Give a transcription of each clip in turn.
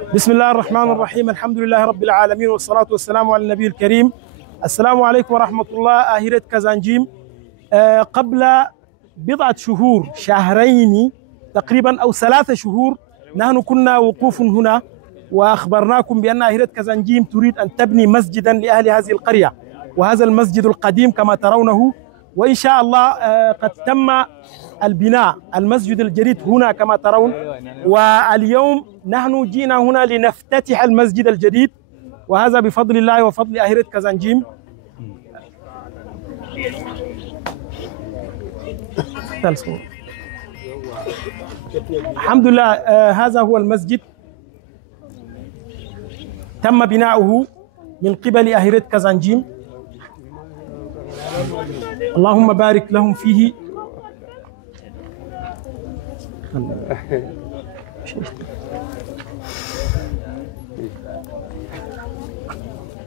بسم الله الرحمن الرحيم. الحمد لله رب العالمين والصلاة والسلام على النبي الكريم. السلام عليكم ورحمة الله. أهيرة كازانجيم. قبل بضعة شهور، شهرين تقريبا أو 3 شهور، نحن كنا وقوف هنا وأخبرناكم بأن أهيرة كازانجيم تريد أن تبني مسجدا لأهل هذه القرية، وهذا المسجد القديم كما ترونه، وإن شاء الله قد تم البناء المسجد الجديد هنا كما ترون. واليوم نحن جينا هنا لنفتتح المسجد الجديد، وهذا بفضل الله وفضل أهيرة كازانجيم. الحمد لله. هذا هو المسجد تم بناؤه من قبل أهيرة كازانجيم. اللهم بارك لهم فيه.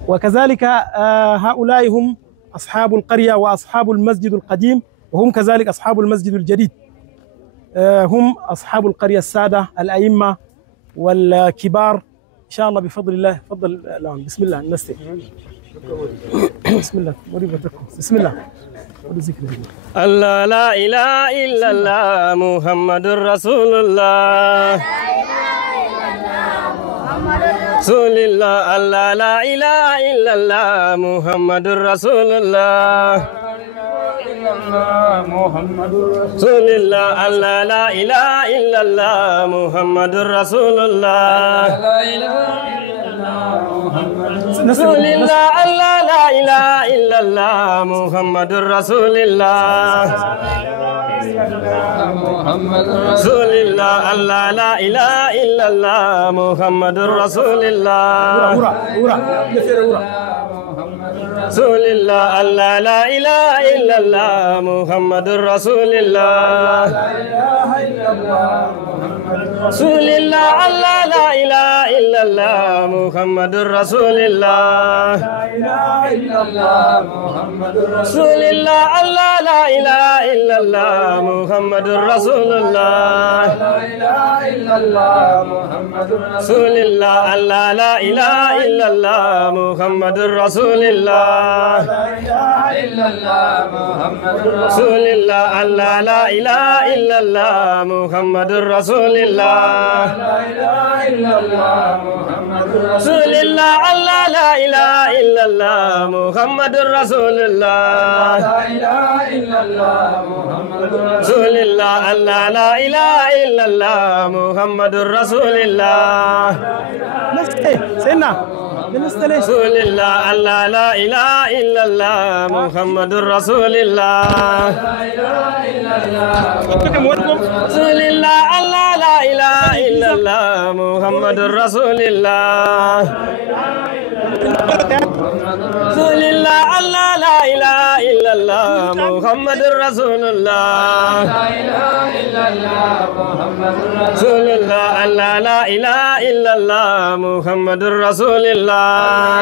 وكذلك هؤلاء هم أصحاب القرية وأصحاب المسجد القديم، وهم كذلك أصحاب المسجد الجديد. هم أصحاب القرية السادة الأئمة والكبار إن شاء الله بفضل الله. تفضل الآن. بسم الله نستي. بسم الله. بسم الله. الله لا إله إلا الله محمد رسول الله. رسول الله. الله لا إله إلا الله محمد رسول الله. رسول الله. الله لا إله إلا الله محمد رسول الله. رسول الله. الله لا إله إلا الله محمد رسول الله. رسول الله. الله لا إله إلا الله محمد رسول الله. رسول الله. الله لا إله إلا الله محمد رسول الله. رسول الله. الله لا إله إلا الله محمد رسول الله. رسول الله. الله لا إله إلا الله محمد رسول الله. رسول الله. الله لا إله إلا الله محمد رسول الله. رسول الله. الله لا إله إلا الله محمد رسول الله. رسول الله. الله لا إله إلا الله محمد رسول الله. رسول الله. الله لا إله إلا الله محمد رسول الله. رسول الله. الله لا إله إلا الله محمد رسول الله. رسول الله. الله لا إله إلا الله محمد رسول الله. رسول الله. الله لا إله إلا الله محمد رسول الله. رسول الله. الله لا إله إلا الله محمد رسول الله.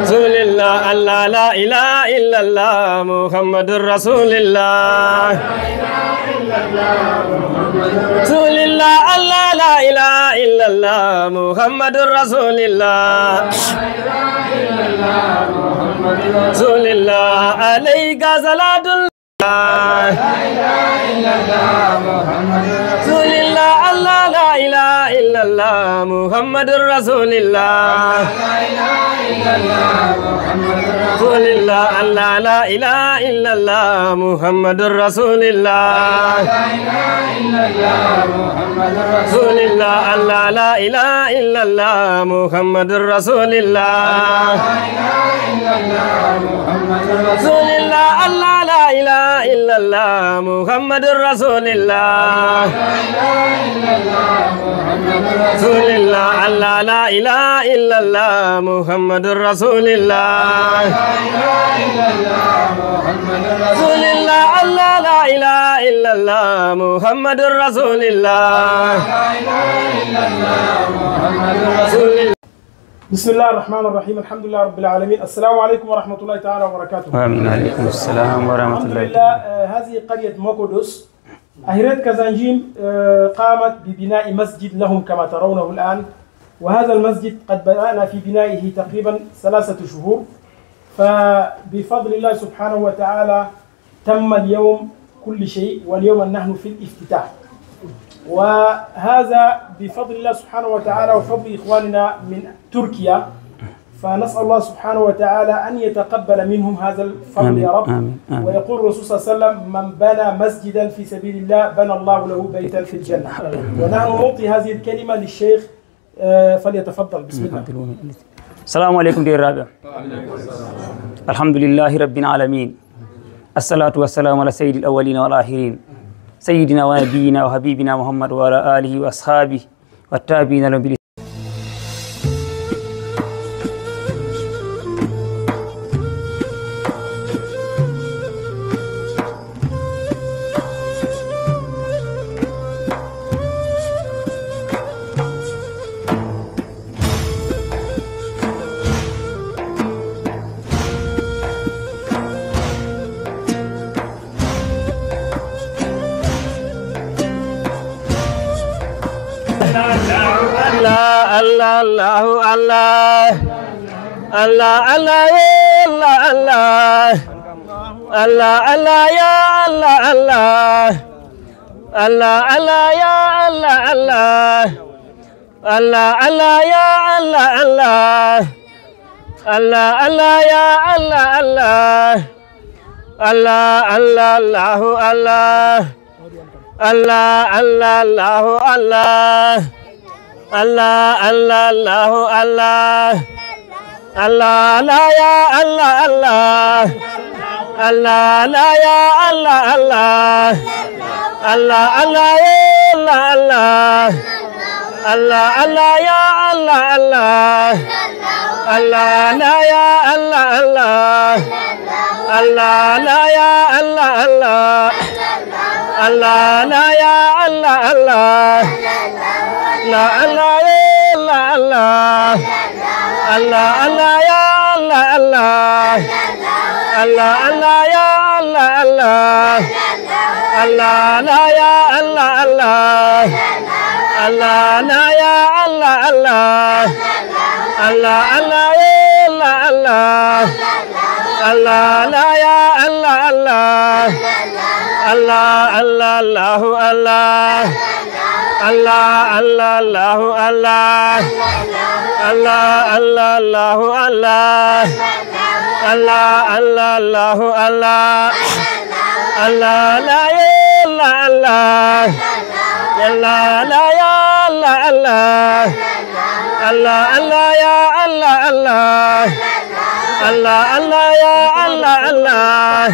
رسول الله. الله لا إله إلا الله محمد رسول الله. رسول الله. الله لا إله إلا الله محمد رسول الله. رسول الله. عليك صلاة الله. رسول الله. الله لا إله إلا الله محمد رسول الله. رسول الله. الله لا إله إلا الله محمد رسول الله. رسول الله. الله لا إله إلا الله محمد رسول الله. رسول الله. الله لا إله إلا الله محمد رسول الله. رسول الله. الله لا إله إلا الله محمد رسول الله. رسول الله. الله لا إله إلا الله محمد رسول الله. بسم الله الرحمن الرحيم. الحمد لله رب العالمين. السلام عليكم ورحمة الله تعالى وبركاته. وعليكم السلام ورحمة الله. الحمد لله. هذه قرية موكودوس أهيرات كازانجيم قامت ببناء مسجد لهم كما ترونه الآن، وهذا المسجد قد بدأنا في بنائه تقريبا 3 شهور، فبفضل الله سبحانه وتعالى تم اليوم كل شيء، واليوم نحن في الافتتاح، وهذا بفضل الله سبحانه وتعالى وفضل إخواننا من تركيا، فنسأل الله سبحانه وتعالى أن يتقبل منهم هذا الفضل يا رب. آمين. آمين. ويقول الرسول صلى الله عليه وسلم: من بنى مسجدا في سبيل الله بنى الله له بيتا في الجنة. ونحن نعطي هذه الكلمة للشيخ، فليتفضل. بسم الله. السلام عليكم دير رابع. الحمد لله رب العالمين، الصلاة والسلام على سيد الأولين والآخرين، سيدنا ونبينا وحبيبنا محمد وعلى آله وأصحابه والتابعين لهم. الله الله الله الله الله الله الله يا الله الله الله الله يا الله الله الله الله يا الله الله الله الله يا الله الله الله الله الله الله الله الله الله الله الله الله الله لا يا الله الله الله لا يا الله الله الله الله الله الله الله يا الله الله الله لا يا الله الله الله لا يا الله الله الله لا يا الله الله لا الله لا الله الله الله يا الله الله الله الله يا الله الله الله لا يا الله الله الله لا يا الله الله الله الله لا الله الله لا يا الله الله الله الله الله الله الله الله الله الله الله الله الله الله الله الله الله الله لا يا الله الله لا يا الله الله الله الله يا الله الله الله الله يا الله الله